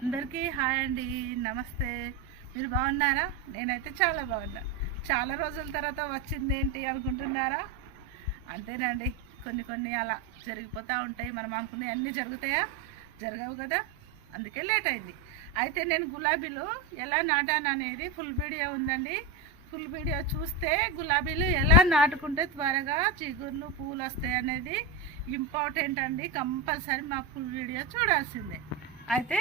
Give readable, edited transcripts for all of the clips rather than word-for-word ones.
అందరికీ హాయ్ అండి, నమస్తే. మీరు బాగున్నారా? నేనైతే చాలా బాగున్నా. చాలా రోజుల తర్వాత వచ్చింది ఏంటి అనుకుంటున్నారా? అంతేనండి, కొన్ని అలా జరిగిపోతూ ఉంటాయి. మనం అనుకునే అన్నీ జరుగుతాయా? జరగవు కదా, అందుకే లేట్ అయింది. అయితే నేను గులాబీలు ఎలా నాటాను అనేది ఫుల్ వీడియో ఉందండి. ఫుల్ వీడియో చూస్తే గులాబీలు ఎలా నాటుకుంటే త్వరగా చిగుర్లు పూలు వస్తాయి అనేది ఇంపార్టెంట్ అండి. కంపల్సరీ మా ఫుల్ వీడియో చూడాల్సిందే. అయితే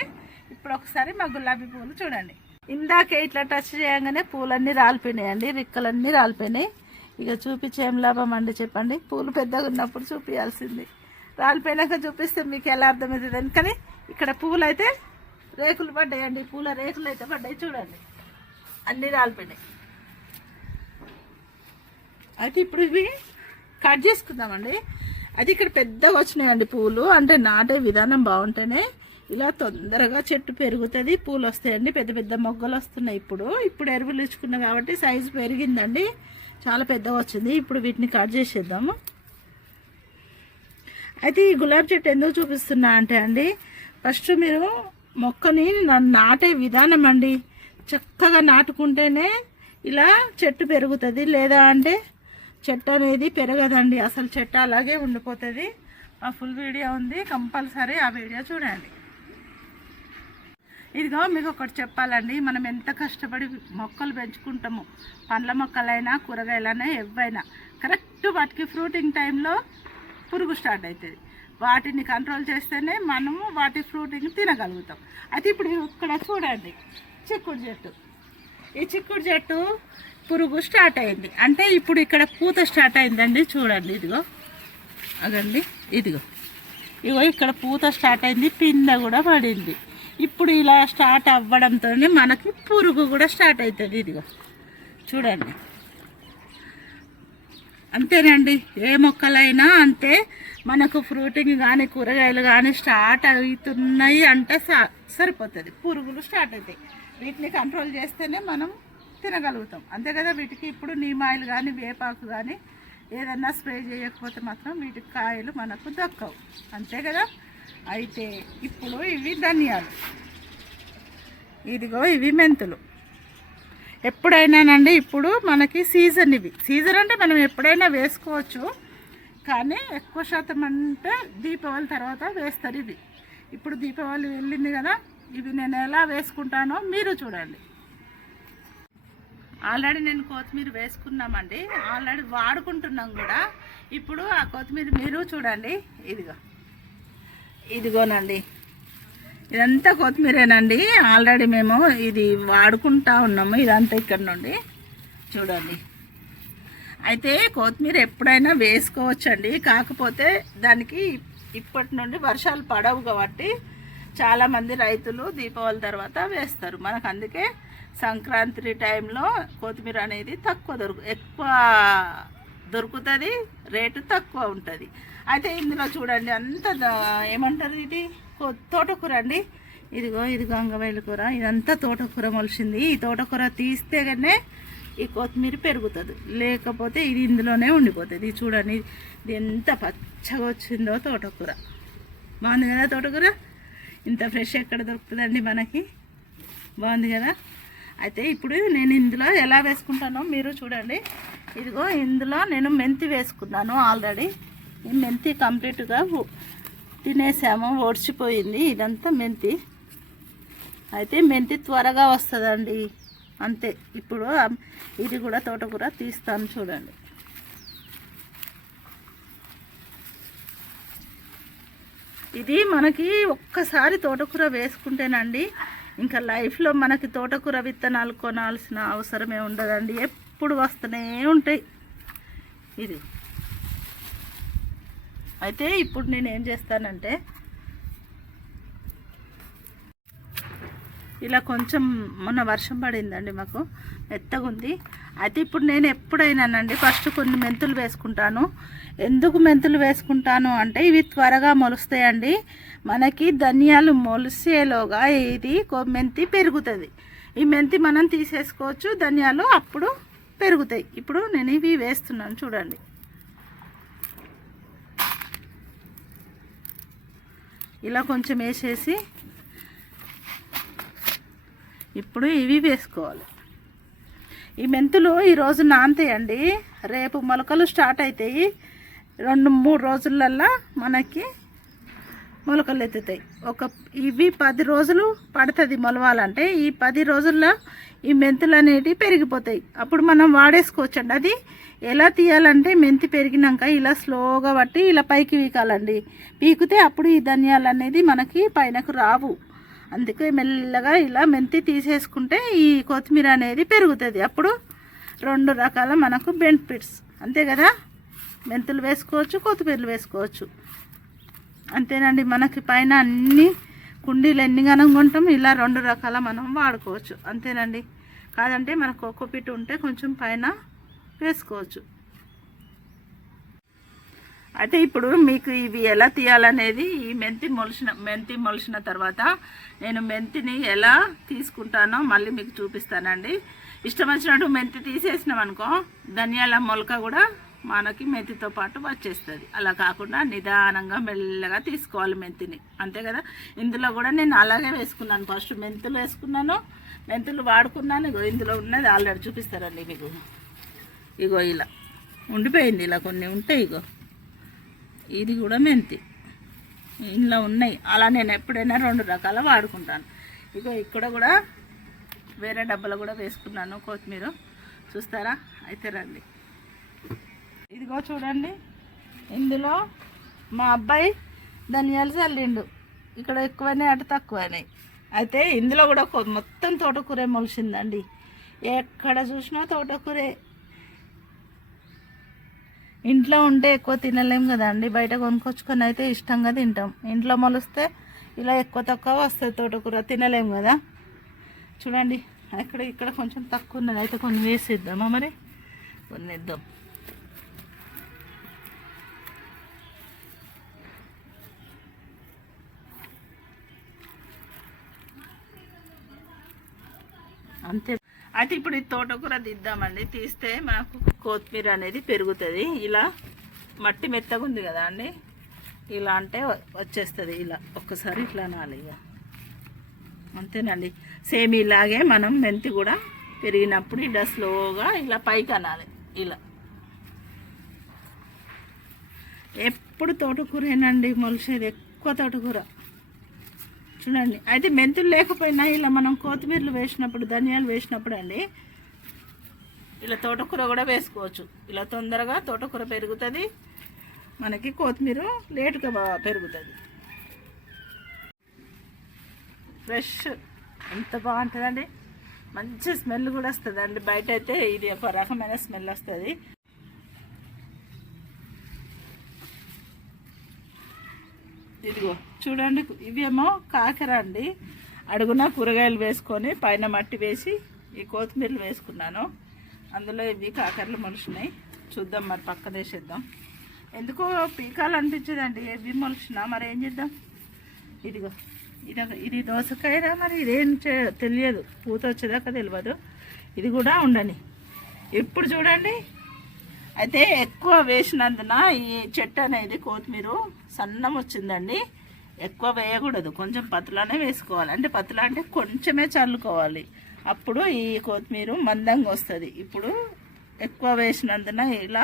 ఇప్పుడు ఒకసారి మా గులాబీ పూలు చూడండి. ఇందాకే ఇట్లా టచ్ చేయగానే పూలన్నీ రాలిపోయినాయండి, రిక్కలన్నీ రాలిపోయినాయి. ఇక చూపించే ఏం లాభం అండి చెప్పండి? పూలు పెద్దగా ఉన్నప్పుడు చూపించాల్సింది, రాలిపోయినాక చూపిస్తే మీకు ఎలా అర్థమవుతుంది. కానీ ఇక్కడ పూలు అయితే రేకులు పడ్డాయండి, పూల రేకులు అయితే పడ్డాయి చూడండి, అన్నీ రాలిపోయినాయి. అయితే ఇప్పుడు ఇవి కట్ చేసుకుందామండి. అది ఇక్కడ పెద్దగా వచ్చినాయండి పూలు, అంటే నాటే విధానం బాగుంటేనే ఇలా తొందరగా చెట్టు పెరుగుతుంది, పూలు వస్తాయండి. పెద్ద పెద్ద మొగ్గలు వస్తున్నాయి. ఇప్పుడు ఎరువులు ఇచ్చుకున్నాం కాబట్టి సైజు పెరిగిందండి, చాలా పెద్దగా వచ్చింది. ఇప్పుడు వీటిని కట్ చేసేద్దాము. అయితే ఈ గులాబీ చెట్టు ఎందుకు చూపిస్తున్నా అంటే అండి, ఫస్ట్ మీరు మొక్కని నాటే విధానం అండి చక్కగా నాటుకుంటేనే ఇలా చెట్టు పెరుగుతుంది. లేదా అంటే చెట్టు అనేది పెరగదండి, అసలు చెట్టు అలాగే ఉండిపోతుంది. ఆ ఫుల్ వీడియో ఉంది, కంపల్సరీ ఆ వీడియో చూడండి. ఇదిగో మీకు ఒకటి చెప్పాలండి, మనం ఎంత కష్టపడి మొక్కలు పెంచుకుంటాము, పండ్ల మొక్కలైనా కూరగాయలైనా ఏవైనా, కరెక్ట్ వాటికి ఫ్రూటింగ్ టైంలో పురుగు స్టార్ట్ అవుతుంది. వాటిని కంట్రోల్ చేస్తేనే మనము వాటి ఫ్రూటింగ్ తినగలుగుతాం. అయితే ఇప్పుడు ఇక్కడ చూడండి, చిక్కుడు చెట్టు. ఈ చిక్కుడు చెట్టు పురుగు స్టార్ట్ అయింది అంటే ఇప్పుడు ఇక్కడ పూత స్టార్ట్ అయిందండి. చూడండి, ఇదిగో అదండి, ఇదిగో ఇక్కడ పూత స్టార్ట్ అయింది, పిందె కూడా పడింది. ఇప్పుడు ఇలా స్టార్ట్ అవ్వడంతో మనకి పురుగు కూడా స్టార్ట్ అవుతుంది. ఇదిగో చూడండి, అంతేనండి. ఏ మొక్కలైనా అంతే, మనకు ఫ్రూటింగ్ కానీ కూరగాయలు కానీ స్టార్ట్ అవుతున్నాయి అంటే సరిపోతుంది, పురుగులు స్టార్ట్ అవుతాయి. వీటిని కంట్రోల్ చేస్తేనే మనం తినగలుగుతాం, అంతే కదా. వీటికి ఇప్పుడు నీమాయిలు కానీ వేపాకు కానీ ఏదన్నా స్ప్రే చేయకపోతే మాత్రం వీటికి కాయలు మనకు దక్కవు, అంతే కదా. అయితే ఇప్పుడు ఇవి ధనియాలు, ఇదిగో ఇవి మెంతులు. ఎప్పుడైనానండి ఇప్పుడు మనకి సీజన్, ఇవి సీజన్ అంటే మనం ఎప్పుడైనా వేసుకోవచ్చు, కానీ ఎక్కువ శాతం అంటే దీపావళి తర్వాత వేస్తారు ఇవి. ఇప్పుడు దీపావళి వెళ్ళింది కదా, ఇవి నేను ఎలా వేసుకుంటానో మీరు చూడండి. ఆల్రెడీ నేను కొత్తిమీర వేసుకున్నామండి, ఆల్రెడీ వాడుకుంటున్నాం కూడా. ఇప్పుడు ఆ కొత్తిమీర మీరు చూడండి, ఇదిగోనండి, ఇదంతా కొత్తిమీరేనండి. ఆల్రెడీ మేము ఇది వాడుకుంటా ఉన్నాము, ఇదంతా ఇక్కడ నుండి చూడండి. అయితే కొత్తిమీర ఎప్పుడైనా వేసుకోవచ్చండి, కాకపోతే దానికి ఇప్పటి నుండి వర్షాలు పడవు కాబట్టి చాలామంది రైతులు దీపావళి తర్వాత వేస్తారు. మనకు అందుకే సంక్రాంతి టైంలో కొత్తిమీర అనేది ఎక్కువ దొరుకుతుంది, రేటు తక్కువ ఉంటుంది. అయితే ఇందులో చూడండి, అంత ఏమంటారు, ఇది తోటకూర అండి. ఇదిగో అంగవైల కూర, ఇదంతా తోటకూర మొలిచింది. ఈ తోటకూర తీస్తేనే ఈ కొత్తిమీర పెరుగుతుంది, లేకపోతే ఇది ఇందులోనే ఉండిపోతుంది. ఇది చూడండి, ఇది ఎంత పచ్చగా వచ్చిందో తోటకూర. బాగుంది కదా తోటకూర, ఇంత ఫ్రెష్ ఎక్కడ దొరుకుతుందండి మనకి, బాగుంది కదా. అయితే ఇప్పుడు నేను ఇందులో ఎలా వేసుకుంటానో మీరు చూడండి. ఇదిగో ఇందులో నేను మెంతి వేసుకున్నాను ఆల్రెడీ. ఈ మెంతి కంప్లీట్గా తినేసాము, ఓడ్చిపోయింది ఇదంతా మెంతి. అయితే మెంతి త్వరగా వస్తుందండి, అంతే. ఇప్పుడు ఇది కూడా తోటకూర తీస్తాను చూడండి. ఇది మనకి ఒక్కసారి తోటకూర వేసుకుంటేనండి ఇంకా లైఫ్లో మనకి తోటకూర విత్తనాలు కొనాల్సిన అవసరమే ఉండదండి, ఎప్పుడు వస్తూనే ఉంటాయి. ఇది అయితే ఇప్పుడు నేను ఏం చేస్తానంటే, ఇలా కొంచెం మొన్న వర్షం పడిందండి, మాకు మెత్తగా ఉంది. అయితే ఇప్పుడు నేను ఎప్పుడైనానండి ఫస్ట్ కొన్ని మెంతులు వేసుకుంటాను. ఎందుకు మెంతులు వేసుకుంటాను అంటే ఇవి త్వరగా మొలుస్తాయండి. మనకి ధనియాలు మొలిసేలోగా ఇది మెంతి పెరుగుతుంది. ఈ మెంతి మనం తీసేసుకోవచ్చు, ధనియాలు అప్పుడు పెరుగుతాయి. ఇప్పుడు నేను ఇవి వేస్తున్నాను చూడండి. ఇలా కొంచెం వేసేసి ఇప్పుడు ఇవి వేసుకోవాలి. ఈ మెంతులు ఈరోజు నానతాయండి, రేపు మొలకలు స్టార్ట్ అవుతాయి. 2-3 రోజులల్లో మనకి మొలకలు ఎత్తుతాయి. ఇవి 10 రోజులు పడుతుంది మొలవాలంటే. ఈ 10 రోజుల్లో ఈ మెంతులు అనేటివి పెరిగిపోతాయి. అప్పుడు మనం వాడేసుకోవచ్చండి. అది ఎలా తీయాలంటే మెంతి పెరిగినాక ఇలా స్లోగా పట్టి ఇలా పైకి పీకాలండి. పీకితే అప్పుడు ఈ ధనియాలు అనేది మనకి పైనకు రావు. అందుకే మెల్లగా ఇలా మెంతి తీసేసుకుంటే ఈ కొత్తిమీర అనేది పెరుగుతుంది. అప్పుడు 2 రకాల మనకు బెనిఫిట్స్. అంతే కదా, మెంతులు వేసుకోవచ్చు, కొత్తిమీరలు వేసుకోవచ్చు. అంతేనండి. మనకి పైన అన్ని కుండీలు ఎన్ని కొంటాం, ఇలా 2 రకాల మనం వాడుకోవచ్చు. అంతేనండి. కాదంటే మనకు కోకోపీట్ ఉంటే కొంచెం పైన వేసుకోవచ్చు. అయితే ఇప్పుడు మీకు ఇవి ఎలా తీయాలనేది, ఈ మెంతి మొలిచిన తర్వాత నేను మెంతిని ఎలా తీసుకుంటానో మళ్ళీ మీకు చూపిస్తానండి. ఇష్టం వచ్చినట్టు మెంతి తీసేసినాం అనుకో, ధనియాల మొలక కూడా మనకి మెంతితో పాటు వచ్చేస్తుంది. అలా కాకుండా నిదానంగా మెల్లగా తీసుకోవాలి మెంతిని. అంతే కదా. ఇందులో కూడా నేను అలాగే వేసుకున్నాను. ఫస్ట్ మెంతులు వేసుకున్నాను, మెంతులు వాడుకున్నాను. ఇగో ఇందులో ఉన్నది ఆల్రెడీ చూపిస్తారండి మీకు. ఇగో ఇలా ఉండిపోయింది, ఇలా కొన్ని ఉంటాయి. ఇగో ఇది కూడా మెంతి ఇందులో ఉన్నాయి. అలా నేను ఎప్పుడైనా 2 రకాల వాడుకుంటాను. ఇగో ఇక్కడ కూడా వేరే డబ్బాలో కూడా వేసుకున్నాను కొత్తిమీర. చూస్తారా? అయితే రండి. ఇదిగో చూడండి, ఇందులో మా అబ్బాయి ధనియాలు చల్లిండు. ఇక్కడ ఎక్కువైనాయి, అటు తక్కువైనాయి. అయితే ఇందులో కూడా మొత్తం తోటకూరే మొలిసిందండి. ఎక్కడ చూసినా తోటకూరే. ఇంట్లో ఉంటే ఎక్కువ తినలేం కదండి, బయట కొనుక్కొచ్చుకొని అయితే ఇష్టంగా తింటాం. ఇంట్లో మొలిస్తే ఇలా ఎక్కువ తక్కువ వస్తుంది తోటకూర, తినలేం కదా. చూడండి, ఇక్కడ కొంచెం తక్కువ ఉన్నది. అయితే కొన్ని వేసేద్దామా? మరి కొన్ని వేద్దాం. అంతే. అయితే ఇప్పుడు ఈ తోటకూర తీద్దామండి. తీస్తే మనకు కొత్తిమీర అనేది పెరుగుతుంది. ఇలా మట్టి మెత్తగా ఉంది కదా అండి, ఇలా అంటే వచ్చేస్తుంది. ఇలా ఒక్కసారి ఇట్లా అనాలి. ఇక అంతేనండి. సేమ్ ఇలాగే మనం మెంతి కూడా పెరిగినప్పుడు ఇలా స్లోగా ఇలా పైకి అనాలి. ఇలా ఎప్పుడు తోటకూరేనండి మొలిసేది, ఎక్కువ తోటకూర. చూడండి. అయితే మెంతులు లేకపోయినా ఇలా మనం కొత్తిమీరలు వేసినప్పుడు, ధనియాలు వేసినప్పుడు అండి, ఇలా తోటకూర కూడా వేసుకోవచ్చు. ఇలా తొందరగా తోటకూర పెరుగుతుంది, మనకి కొత్తిమీర లేటుగా పెరుగుతుంది. ఫ్రెష్ ఎంత బాగుంటుందండి, మంచి స్మెల్ కూడా వస్తుంది అండి. బయట అయితే ఇది ఒక రకమైన స్మెల్ వస్తుంది. ఇదిగో చూడండి, ఇవేమో కాకర అండి. అడుగున కూరగాయలు వేసుకొని పైన మట్టి వేసి ఈ కొత్తిమీరలు వేసుకున్నాను. అందులో ఇవి కాకరలు మొలిచినాయి. చూద్దాం, మరి పక్కన వేసేద్దాం. ఎందుకో పీకాలనిపించదండి ఇవి మొలిచినా, మరి ఏం చేద్దాం. ఇదిగో ఇది దోసకాయరా, మరి ఇదేం తెలియదు, పూత వచ్చేదాకా తెలియదు. ఇది కూడా ఉండని. ఇప్పుడు చూడండి, అయితే ఎక్కువ వేసినందున ఈ చెట్టు అనేది కొత్తిమీర సన్నం వచ్చిందండి. ఎక్కువ వేయకూడదు, కొంచెం పతలానే వేసుకోవాలి. అంటే పతలా అంటే కొంచెమే చల్లుకోవాలి, అప్పుడు ఈ కొత్తిమీర మందంగా వస్తుంది. ఇప్పుడు ఎక్కువ వేసినందున ఇలా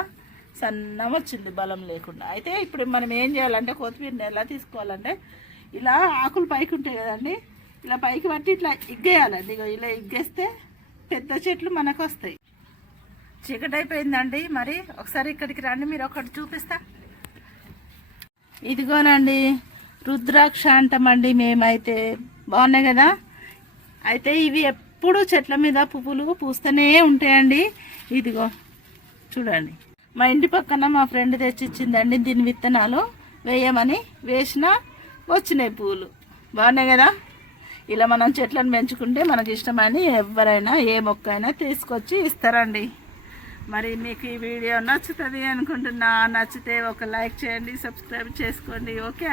సన్నం వచ్చింది, బలం లేకుండా. అయితే ఇప్పుడు మనం ఏం చేయాలంటే కొత్తిమీరని ఎలా తీసుకోవాలంటే, ఇలా ఆకులు పైకి ఉంటాయి కదండి, ఇలా పైకి పట్టి ఇట్లా ఇగ్గేయాలండి. ఇలా ఇగ్గేస్తే పెద్ద చెట్లు మనకు వస్తాయి. చీకటి అయిపోయిందండి, మరి ఒకసారి ఇక్కడికి రండి, మీరు ఒకటి చూపిస్తా. ఇదిగోనండి రుద్రాక్ష అంటామండి మేమైతే. బాగున్నాయి కదా. అయితే ఇవి ఎప్పుడు చెట్ల మీద పువ్వులు పూస్తూనే ఉంటాయండి. ఇదిగో చూడండి, మా ఇంటి పక్కన మా ఫ్రెండ్ తెచ్చిచ్చిందండి. దీని విత్తనాలు వేయమని వేసినా వచ్చినాయి పువ్వులు. బాగున్నాయి కదా. ఇలా మనం చెట్లను పెంచుకుంటే మనకి ఇష్టమని ఎవరైనా ఏ మొక్క అయినా తీసుకొచ్చి ఇస్తారండి. మరి మీకు ఈ వీడియో నచ్చుతుంది అనుకుంటున్నా. నచ్చితే ఒక లైక్ చేయండి, సబ్స్క్రైబ్ చేసుకోండి. ఓకే.